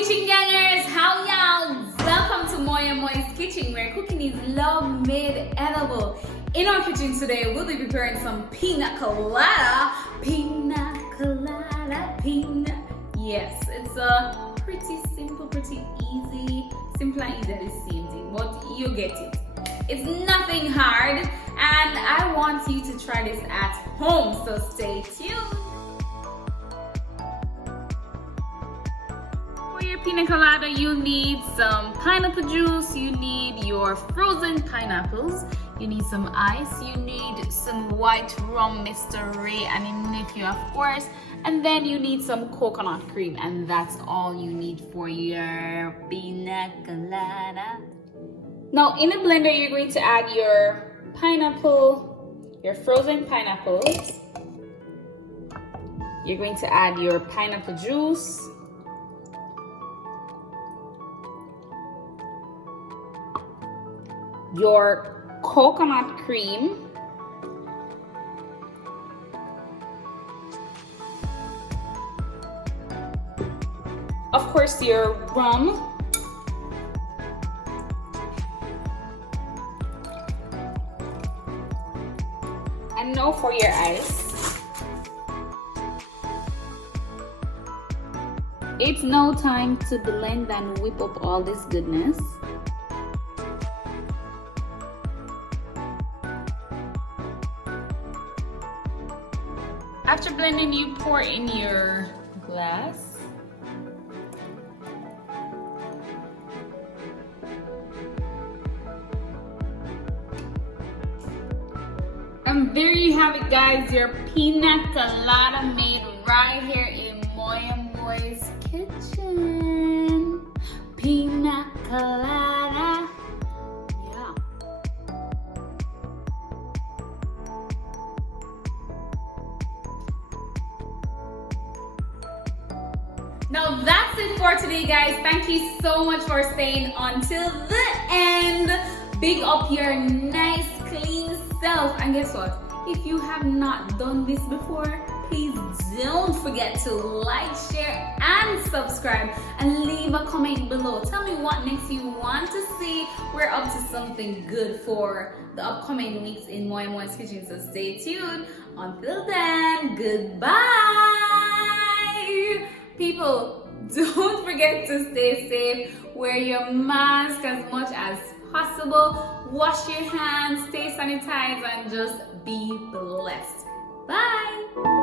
kitchen gangers, how y'all? Welcome to Moya Moy's kitchen, where cooking is love made edible. In our kitchen today, we'll be preparing some pina colada. Pina colada, pina. Yes, it's a pretty simple, pretty easy, simple and easy at the same thing, but you get it. It's nothing hard, and I want you to try this at home, so stay tuned. For your pina colada, you need some pineapple juice, you need your frozen pineapples, you need some ice, you need some white rum, Mr. Ray and his nephew, of course, and then you need some coconut cream, and that's all you need for your pina colada. Now in a blender, you're going to add your pineapple, your frozen pineapples. You're going to add your pineapple juice. Your coconut cream. Of course, your rum. And now for your ice. It's now time to blend and whip up all this goodness. After blending, you pour in your glass. And there you have it, guys, your pina colada made right here in Moya Moy's kitchen. Pina colada. Yeah. Now that's it for today, guys. Thank you so much for staying until the end. Big up your nice, clean self. And guess what? If you have not done this before, please don't forget to like, share, and subscribe, and leave a comment below. Tell me what next you want to see. We're up to something good for the upcoming weeks in Moya Moy's kitchen, so stay tuned. Until then, goodbye. People, don't forget to stay safe. Wear your mask as much as possible. Wash your hands, stay sanitized, and just be blessed. Bye.